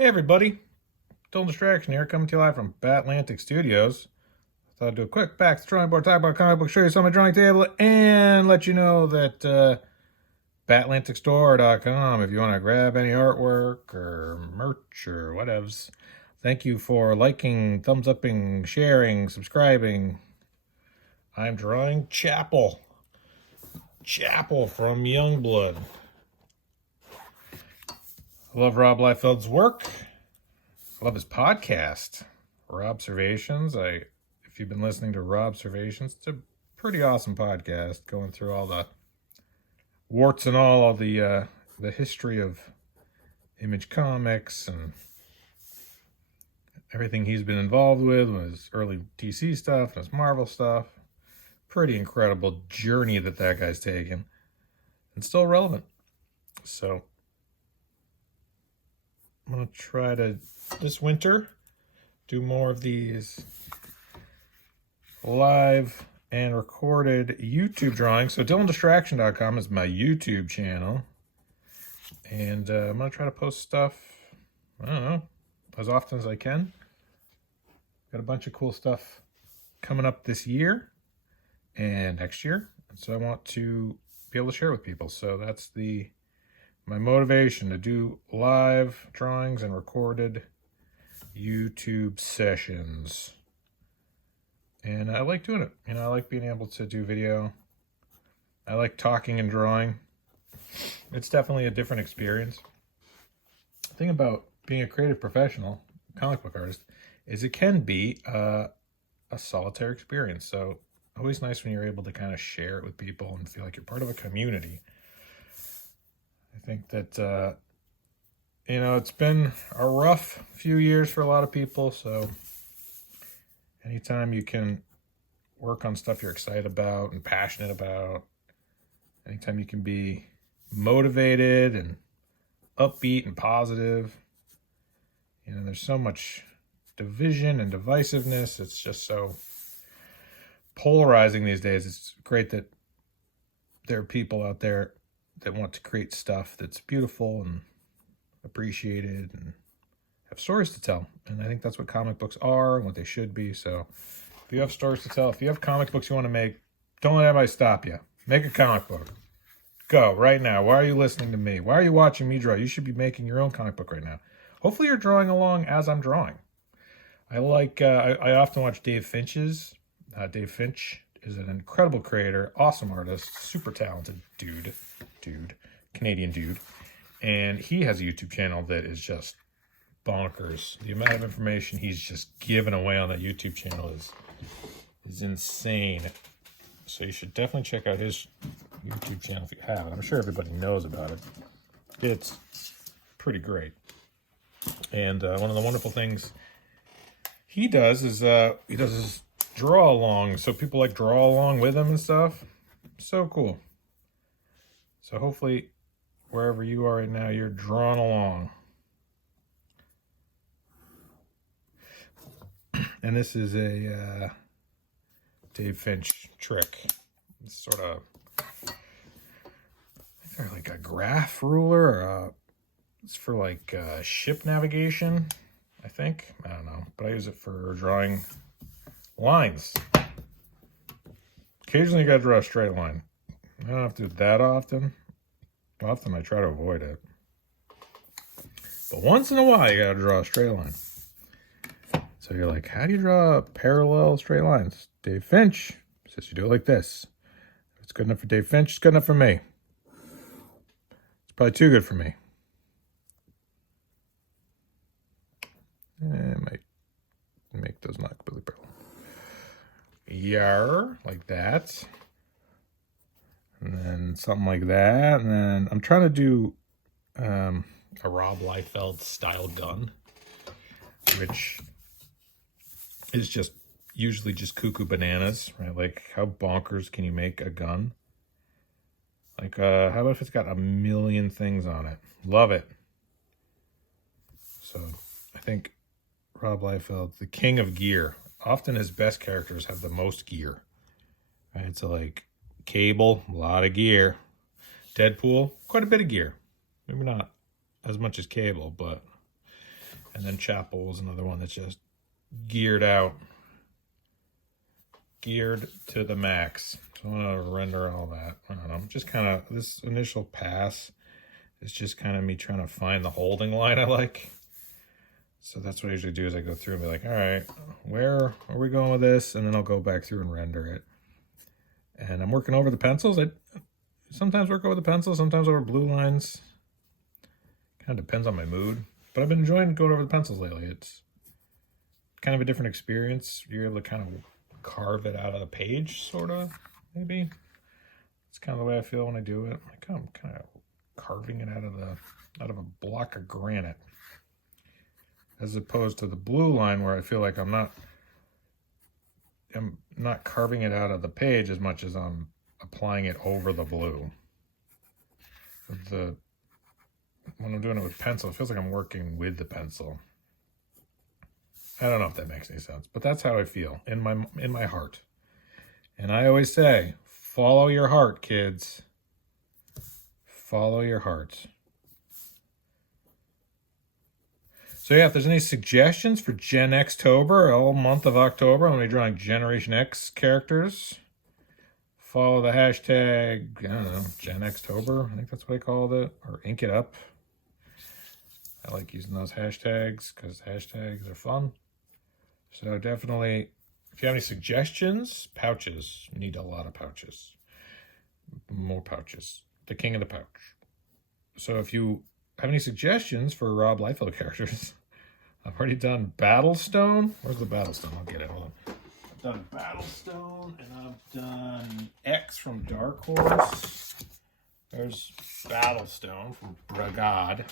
Hey everybody, Total Distraction here, coming to you live from Batlantic Studios. I thought I'd do a quick back to the drawing board, talk about comic book, show you some of my drawing table, and let you know that BatlanticStore.com, if you want to grab any artwork or merch or whatevs. Thank you for liking, thumbs upping, sharing, subscribing. I'm drawing Chapel from Youngblood. I love Rob Liefeld's work. I love his podcast, Robservations. If you've been listening to Robservations, it's a pretty awesome podcast, going through all the warts and all the history of Image Comics and everything he's been involved with his early DC stuff and his Marvel stuff. Pretty incredible journey that guy's taken, and still relevant. So I'm going to try to, this winter, do more of these live and recorded YouTube drawings. So DylanDistraction.com is my YouTube channel. And I'm going to try to post stuff, I don't know, as often as I can. Got a bunch of cool stuff coming up this year and next year. So I want to be able to share with people. So that's my motivation, to do live drawings and recorded YouTube sessions. And I like doing it. I like being able to do video. I like talking and drawing. It's definitely a different experience. The thing about being a creative professional, comic book artist, is it can be a solitary experience. So always nice when you're able to kind of share it with people and feel like you're part of a community. I think that, it's been a rough few years for a lot of people, so anytime you can work on stuff you're excited about and passionate about, anytime you can be motivated and upbeat and positive, there's so much division and divisiveness. It's just so polarizing these days. It's great that there are people out there that want to create stuff that's beautiful and appreciated and have stories to tell. And I think that's what comic books are and what they should be. So if you have stories to tell, if you have comic books you want to make, don't let anybody stop you. Make a comic book. Go right now. Why are you listening to me? Why are you watching me draw? You should be making your own comic book right now. Hopefully you're drawing along as I'm drawing. I often watch Dave Finch's. Dave Finch is an incredible creator, awesome artist, super talented dude, Canadian dude. And he has a YouTube channel that is just bonkers. The amount of information he's just giving away on that YouTube channel is insane. So you should definitely check out his YouTube channel if you haven't. I'm sure everybody knows about it. It's pretty great. And one of the wonderful things he does is he does his draw along, so people like draw along with him and stuff. So cool. So hopefully wherever you are right now, you're drawn along. And this is a Dave Finch trick. It's sort of, I think they're like a graph ruler, or it's for like ship navigation, I think. I don't know, but I use it for drawing lines. Occasionally you gotta draw a straight line. I don't have to do it that often. Often I try to avoid it. But once in a while you gotta draw a straight line. So you're like, how do you draw parallel straight lines? Dave Finch says you do it like this. If it's good enough for Dave Finch, it's good enough for me. It's probably too good for me. I might make those not completely parallel. Yar, like that. And then something like that. And then I'm trying to do a Rob Liefeld style gun, which is just usually just cuckoo bananas, right? Like, how bonkers can you make a gun? Like, how about if it's got a million things on it? Love it. So I think Rob Liefeld, the king of gear. Often his best characters have the most gear, right? So like Cable, a lot of gear. Deadpool, quite a bit of gear. Maybe not as much as Cable, but And then Chapel was another one that's just geared out. Geared to the max. So I'm going to render all that. I don't know. Just kind of, this initial pass is just kind of me trying to find the holding line I like. So that's what I usually do is I go through and be like, all right, where are we going with this? And then I'll go back through and render it. And I'm working over the pencils. I sometimes work over the pencils, sometimes over blue lines. Kind of depends on my mood. But I've been enjoying going over the pencils lately. It's kind of a different experience. You're able to kind of carve it out of the page, sort of, maybe. It's kind of the way I feel when I do it. Like I'm kind of carving it out of a block of granite. As opposed to the blue line where I feel like I'm not carving it out of the page as much as I'm applying it over the blue. When I'm doing it with pencil, it feels like I'm working with the pencil. I don't know if that makes any sense, but that's how I feel in my heart. And I always say, follow your heart, kids. Follow your heart. So yeah, if there's any suggestions for Gen Xtober, all month of October, I'm going to be drawing Generation X characters. Follow the hashtag, I don't know, Gen Xtober, I think that's what I called it, or Ink It Up. I like using those hashtags because hashtags are fun. So definitely, if you have any suggestions, pouches, you need a lot of pouches. More pouches. The king of the pouch. So if you have any suggestions for Rob Liefeld characters, I've already done Battlestone. Where's the Battlestone? I'll get it. Hold on. I've done Battlestone, and I've done X from Dark Horse. There's Battlestone from Brigade.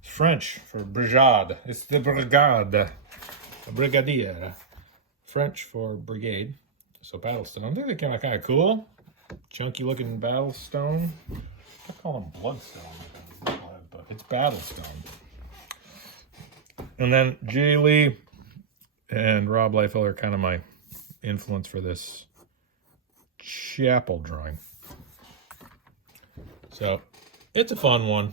It's French for Brigade. It's the Brigade. A Brigadier. French for brigade. So Battlestone. I think they came out kind of cool. Chunky looking Battlestone. I call them Bloodstone. But it's Battlestone. And then Jay Lee and Rob Liefeld are kind of my influence for this Chapel drawing. So it's a fun one.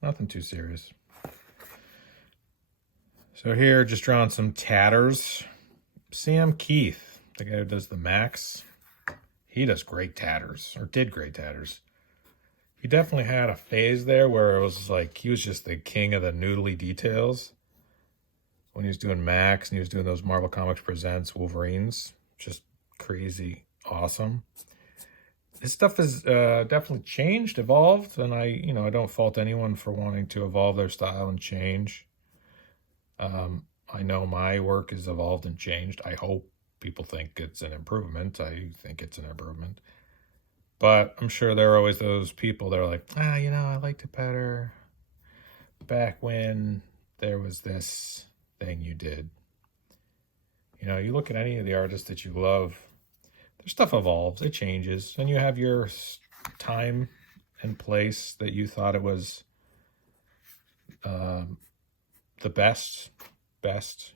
Nothing too serious. So here, just drawing some tatters. Sam Keith, the guy who does the Max, he does great tatters, or did great tatters. He definitely had a phase there where it was like he was just the king of the noodly details. When he was doing Max and he was doing those Marvel Comics Presents Wolverines, just crazy awesome. His stuff has definitely changed, evolved, and I don't fault anyone for wanting to evolve their style and change. I know my work has evolved and changed. I hope people think it's an improvement. I think it's an improvement. But I'm sure there are always those people that are like, I liked it better back when there was this thing you did. You look at any of the artists that you love, their stuff evolves, it changes, and you have your time and place that you thought it was the best, that's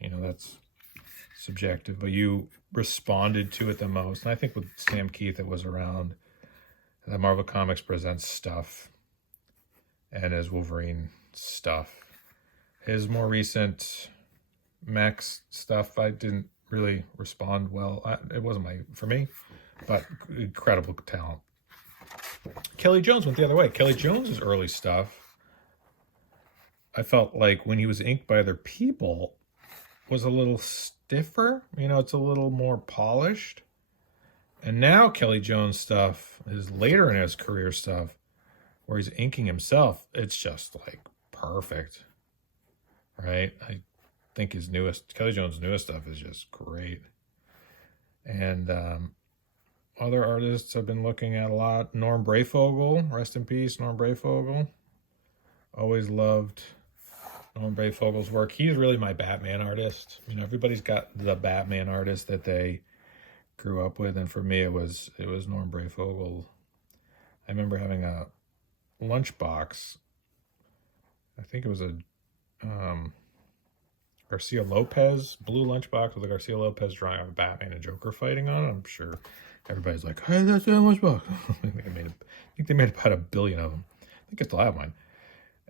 subjective, but you responded to it the most. And I think with Sam Keith, it was around the Marvel Comics Presents stuff and his Wolverine stuff. His more recent Max stuff, I didn't really respond well. It wasn't for me, but incredible talent. Kelly Jones went the other way. Kelly Jones's early stuff, I felt like when he was inked by other people, was a little stiffer. It's a little more polished. And now Kelly Jones stuff is later in his career stuff where he's inking himself. It's just like perfect, right? I think Kelly Jones' newest stuff is just great. And other artists I've been looking at a lot. Norm Brayfogle, rest in peace, Norm Brayfogle. Always loved Norm Brayfogle's work. He's really my Batman artist. Everybody's got the Batman artist that they grew up with, and for me it was Norm Brayfogle. I remember having a lunchbox. I think it was a Garcia Lopez blue lunchbox with a Garcia Lopez drawing of Batman and Joker fighting on it. I'm sure everybody's like, hey, that's that lunchbox. I think they made about 1 billion of them. I think I still have mine.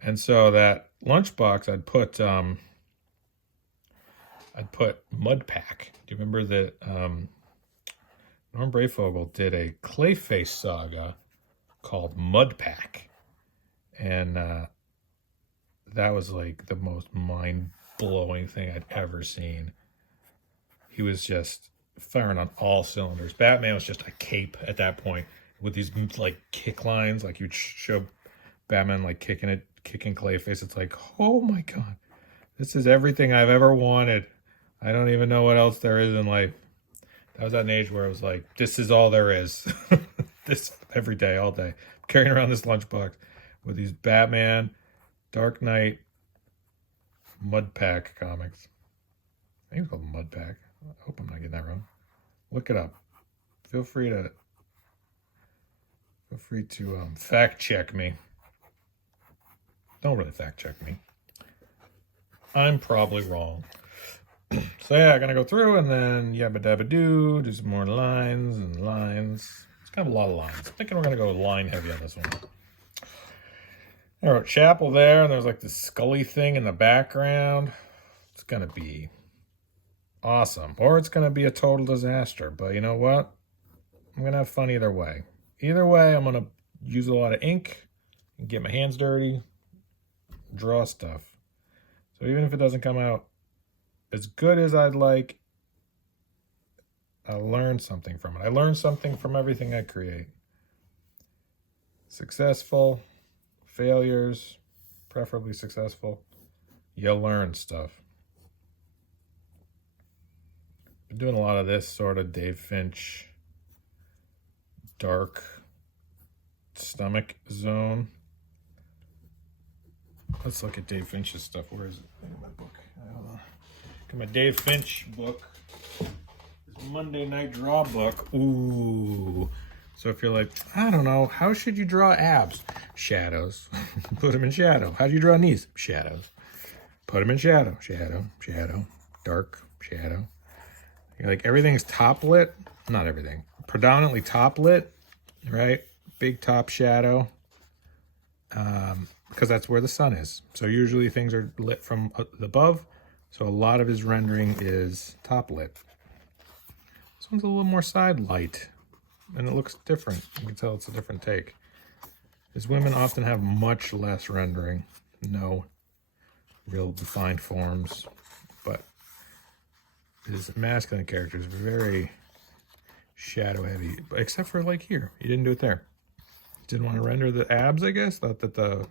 And so that lunchbox, I'd put Mud Pack. Do you remember that Norm Brayfogle did a Clayface saga called Mud Pack? And that was like the most mind-blowing thing I'd ever seen. He was just firing on all cylinders. Batman was just a cape at that point with these like kick lines, like you'd show Batman like kicking Clayface. It's like, oh my god, this is everything I've ever wanted. I don't even know what else there is in life. That was at an age where it was like, this is all there is. This every day, all day. I'm carrying around this lunchbox with these Batman, Dark Knight, Mud Pack comics. I think it's called Mud Pack. I hope I'm not getting that wrong. Look it up. Feel free to fact check me. Don't really fact check me. I'm probably wrong. So yeah, I'm gonna go through and then yabba dabba do some more lines and lines. It's kind of a lot of lines. I'm thinking we're gonna go line heavy on this one. I wrote chapel there, and there's like this Scully thing in the background. It's gonna be awesome, or it's gonna be a total disaster. But you know what? I'm gonna have fun either way. Either way, I'm gonna use a lot of ink and get my hands dirty, draw stuff. So even if it doesn't come out as good as I'd like, I learned something from it. I learned something from everything I create. Successful, failures, preferably successful, you learn stuff. Been doing a lot of this sort of Dave Finch, dark stomach zone. Let's look at Dave Finch's stuff. Where is it? In my book. Hold on. My Dave Finch book, this Monday Night Draw book. Ooh. So if you're like, I don't know, how should you draw abs? Shadows. Put them in shadow. How do you draw knees? Shadows. Put them in shadow. Shadow. Shadow. Dark. Shadow. You're like, everything's top lit. Not everything. Predominantly top lit, right? Big top shadow. Because that's where the sun is. So usually things are lit from above. So a lot of his rendering is top lit. This one's a little more side light, and it looks different. You can tell it's a different take. His women often have much less rendering, no real defined forms, but his masculine character is very shadow heavy, except for like here. He didn't do it there. Didn't want to render the abs, I guess. Thought that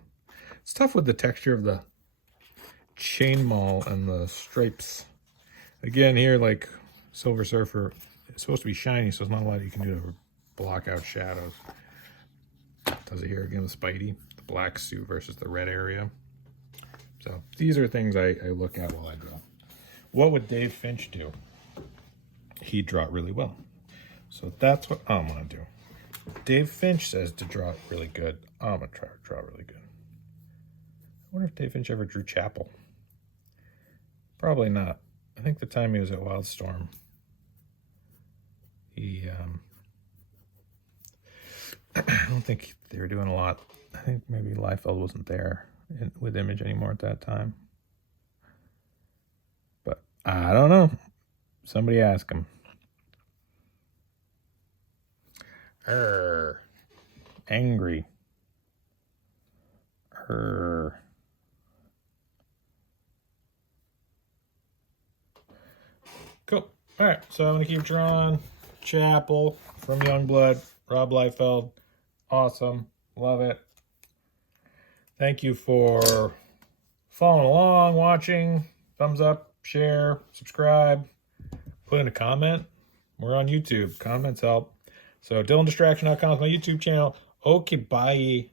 it's tough with the texture of the chain maul and the stripes. Again, here, like Silver Surfer, it's supposed to be shiny, so there's not a lot you can do to block out shadows. Does it here again with Spidey, the black suit versus the red area. So these are things I look at while I draw. What would Dave Finch do? He'd draw it really well. So that's what I'm gonna do. Dave Finch says to draw it really good. I'm gonna try to draw really good. I wonder if Dave Finch ever drew Chapel. Probably not. I think the time he was at Wildstorm, he, I don't think they were doing a lot. I think maybe Liefeld wasn't there with Image anymore at that time. But I don't know. Somebody ask him. Angry. Cool. All right, so I'm going to keep drawing. Chapel from Youngblood, Rob Liefeld. Awesome. Love it. Thank you for following along, watching. Thumbs up, share, subscribe, put in a comment. We're on YouTube. Comments help. So DylanDistraction.com is my YouTube channel. Okay, bye.